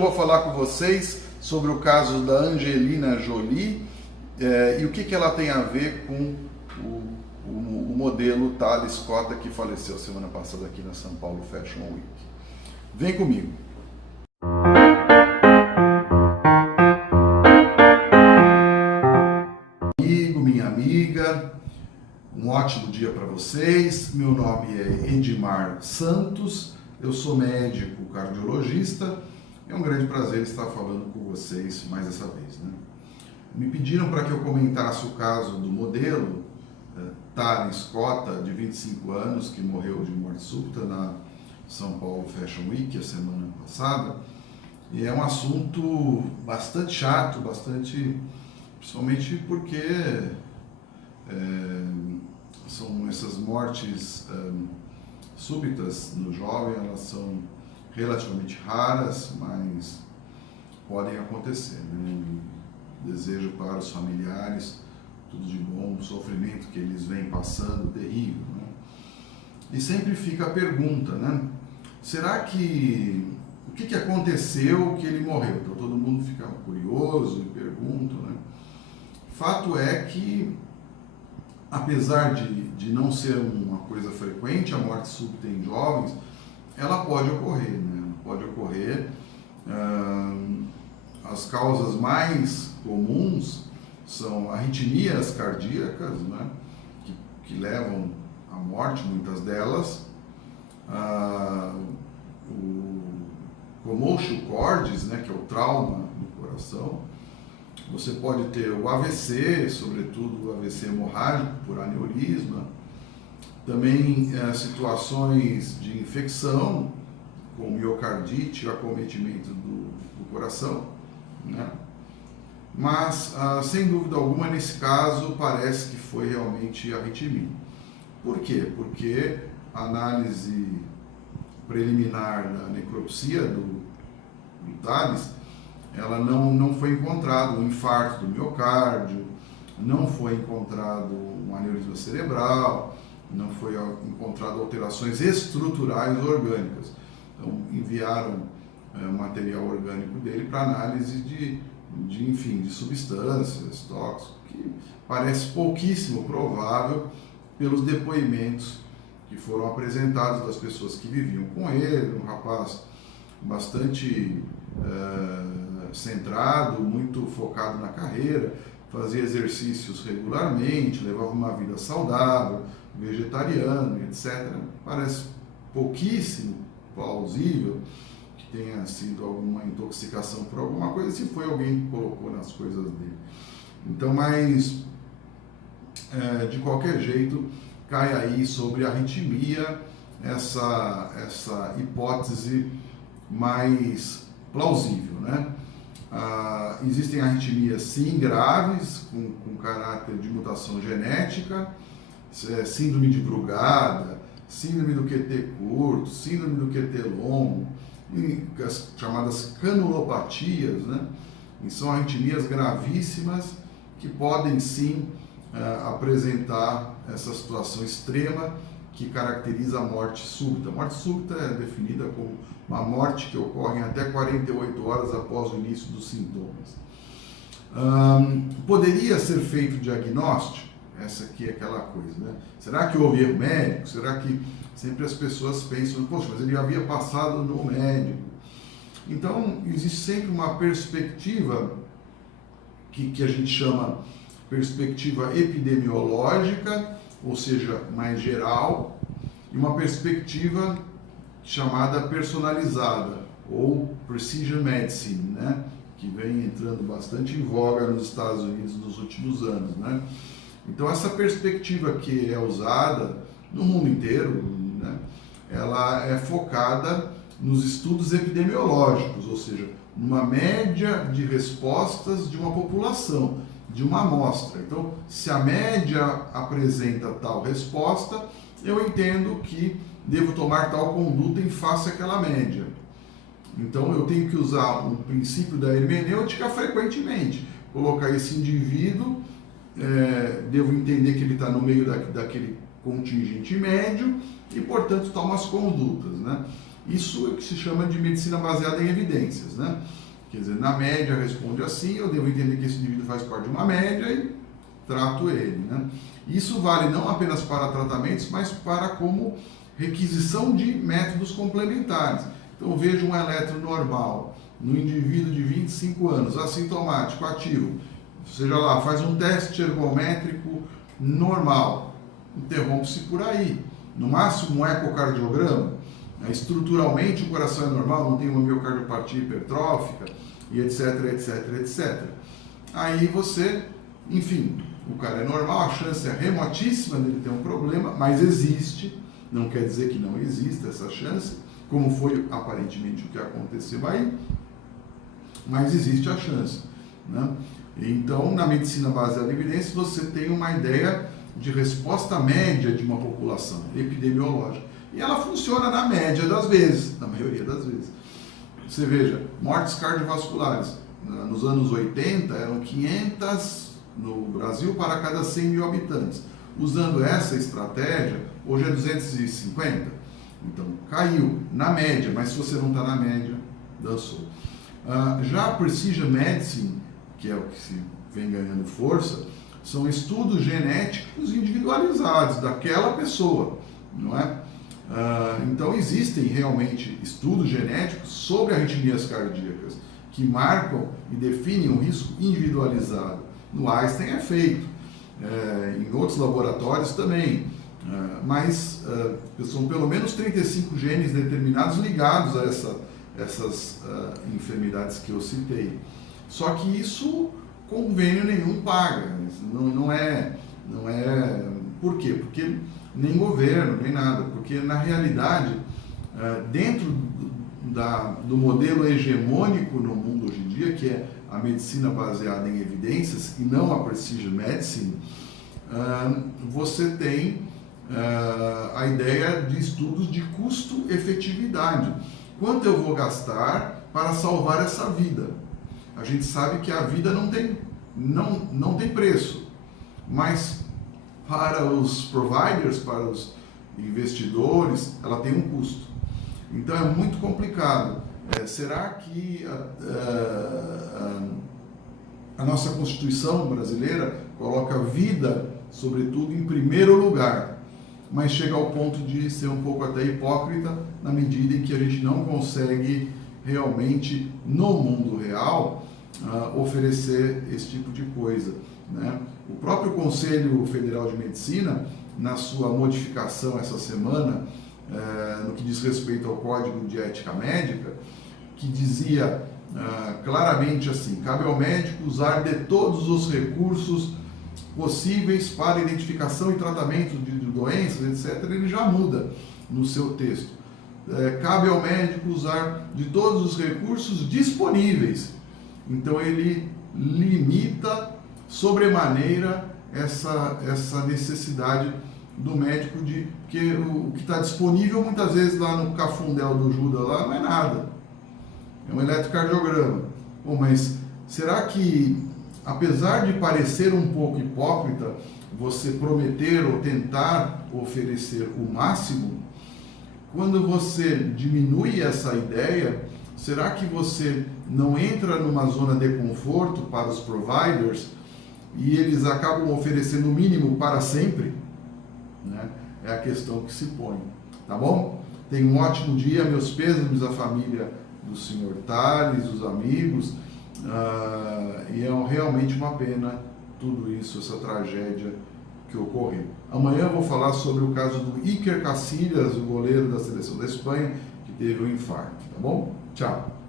Eu vou falar com vocês sobre o caso da Angelina Jolie e o que ela tem a ver com o modelo Thales Cotta, que faleceu semana passada aqui na São Paulo Fashion Week. Vem comigo. Amigo, minha amiga, um ótimo dia para vocês. Meu nome é Edmar Santos, eu sou médico cardiologista. É um grande prazer estar falando com vocês mais essa vez, né? Me pediram para que eu comentasse o caso do modelo Thales Cotta, de 25 anos, que morreu de morte súbita na São Paulo Fashion Week, a semana passada. E é um assunto bastante chato, principalmente porque são essas mortes súbitas no jovem, elas são relativamente raras, mas podem acontecer, né? Desejo para os familiares tudo de bom, o sofrimento que eles vêm passando, terrível, né? E sempre fica a pergunta, né? Será que... o que aconteceu que ele morreu? Então todo mundo fica curioso e pergunta, né? Fato é que, apesar de não ser uma coisa frequente, a morte súbita em jovens, ela pode ocorrer, né? Pode ocorrer. As causas mais comuns são arritmias cardíacas, né? Que levam à morte, muitas delas. O commotion cordis, né? Que é o trauma no coração. Você pode ter o AVC, sobretudo o AVC hemorrágico por aneurisma. Também situações de infecção, com miocardite, acometimento do coração, né? Mas, sem dúvida alguma, nesse caso, parece que foi realmente arritmia. Por quê? Porque a análise preliminar da necropsia do Thales, ela não foi encontrado um infarto do miocárdio, não foi encontrado um aneurisma cerebral, não foi encontrado alterações estruturais orgânicas. Então, enviaram o material orgânico dele para análise de substâncias, tóxicos, que parece pouquíssimo provável pelos depoimentos que foram apresentados das pessoas que viviam com ele, um rapaz bastante centrado, muito focado na carreira, fazia exercícios regularmente, levava uma vida saudável, vegetariano, etc. Parece pouquíssimo plausível que tenha sido alguma intoxicação por alguma coisa, se foi alguém que colocou nas coisas dele. Então, mas de qualquer jeito, cai aí sobre a arritmia essa hipótese mais plausível, né? Existem arritmias sim graves, com caráter de mutação genética, síndrome de Brugada, síndrome do QT curto, síndrome do QT longo, as chamadas canulopatias, né? E são arritmias gravíssimas que podem sim apresentar essa situação extrema que caracteriza a morte súbita. A morte súbita é definida como uma morte que ocorre em até 48 horas após o início dos sintomas. Poderia ser feito diagnóstico? Essa aqui é aquela coisa, né? Será que houve erro médico? Será que sempre as pessoas pensam, poxa, mas ele havia passado no médico? Então, existe sempre uma perspectiva que a gente chama perspectiva epidemiológica, ou seja, mais geral, e uma perspectiva chamada personalizada, ou precision medicine, né? Que vem entrando bastante em voga nos Estados Unidos nos últimos anos, né? Então, essa perspectiva que é usada no mundo inteiro, né, ela é focada nos estudos epidemiológicos, ou seja, numa média de respostas de uma população, de uma amostra. Então, se a média apresenta tal resposta, eu entendo que devo tomar tal conduta em face àquela média. Então, eu tenho que usar o princípio da hermenêutica frequentemente, colocar esse indivíduo, devo entender que ele está no meio daquele contingente médio e, portanto, toma as condutas, né? Isso é o que se chama de medicina baseada em evidências, né? Quer dizer, na média responde assim, eu devo entender que esse indivíduo faz parte de uma média e trato ele, né? Isso vale não apenas para tratamentos, mas para como requisição de métodos complementares. Então, veja um eletro normal no indivíduo de 25 anos, assintomático, ativo, seja lá, faz um teste ergométrico normal, interrompe-se por aí. No máximo um ecocardiograma, estruturalmente o coração é normal, não tem uma miocardiopatia hipertrófica, e etc, etc, etc. Aí você, enfim, o cara é normal, a chance é remotíssima dele ter um problema, mas existe, não quer dizer que não exista essa chance, como foi aparentemente o que aconteceu aí, mas existe a chance, né? Então, na medicina baseada em evidências, você tem uma ideia de resposta média de uma população epidemiológica. E ela funciona na média das vezes, na maioria das vezes. Você veja, mortes cardiovasculares, nos anos 80 eram 500 no Brasil para cada 100 mil habitantes. Usando essa estratégia, hoje é 250. Então, caiu na média, mas se você não está na média, dançou. Já a Precision Medicine, que é o que se vem ganhando força, são estudos genéticos individualizados daquela pessoa, não é? Então existem realmente estudos genéticos sobre arritmias cardíacas que marcam e definem um risco individualizado. No Einstein é feito, em outros laboratórios também, mas são pelo menos 35 genes determinados ligados a essas enfermidades que eu citei. Só que isso convênio nenhum paga, não é. Por quê? Porque nem governo, nem nada, porque na realidade, dentro do modelo hegemônico no mundo hoje em dia, que é a medicina baseada em evidências e não a Precision Medicine, você tem a ideia de estudos de custo-efetividade. Quanto eu vou gastar para salvar essa vida? A gente sabe que a vida não tem preço, mas para os providers, para os investidores, ela tem um custo. Então é muito complicado. Será que a nossa Constituição brasileira coloca a vida, sobretudo, em primeiro lugar, mas chega ao ponto de ser um pouco até hipócrita na medida em que a gente não consegue realmente, no mundo real, oferecer esse tipo de coisa, né? O próprio Conselho Federal de Medicina, na sua modificação essa semana, no que diz respeito ao Código de Ética Médica, que dizia claramente assim: cabe ao médico usar de todos os recursos possíveis para identificação e tratamento de doenças, etc., ele já muda no seu texto. Cabe ao médico usar de todos os recursos disponíveis. Então ele limita sobremaneira essa necessidade do médico porque o que está disponível muitas vezes lá no cafundel do Judas lá não é nada, é um eletrocardiograma. Bom, mas será que, apesar de parecer um pouco hipócrita você prometer ou tentar oferecer o máximo, quando você diminui essa ideia, será que você não entra numa zona de conforto para os providers e eles acabam oferecendo o mínimo para sempre? Né? É a questão que se põe. Tá bom? Tenha um ótimo dia, meus pêsames à família do Sr. Tales, os amigos, e é realmente uma pena tudo isso, essa tragédia que ocorreu. Amanhã eu vou falar sobre o caso do Iker Casillas, o goleiro da seleção da Espanha, que teve um infarto. Tá bom? Tchau!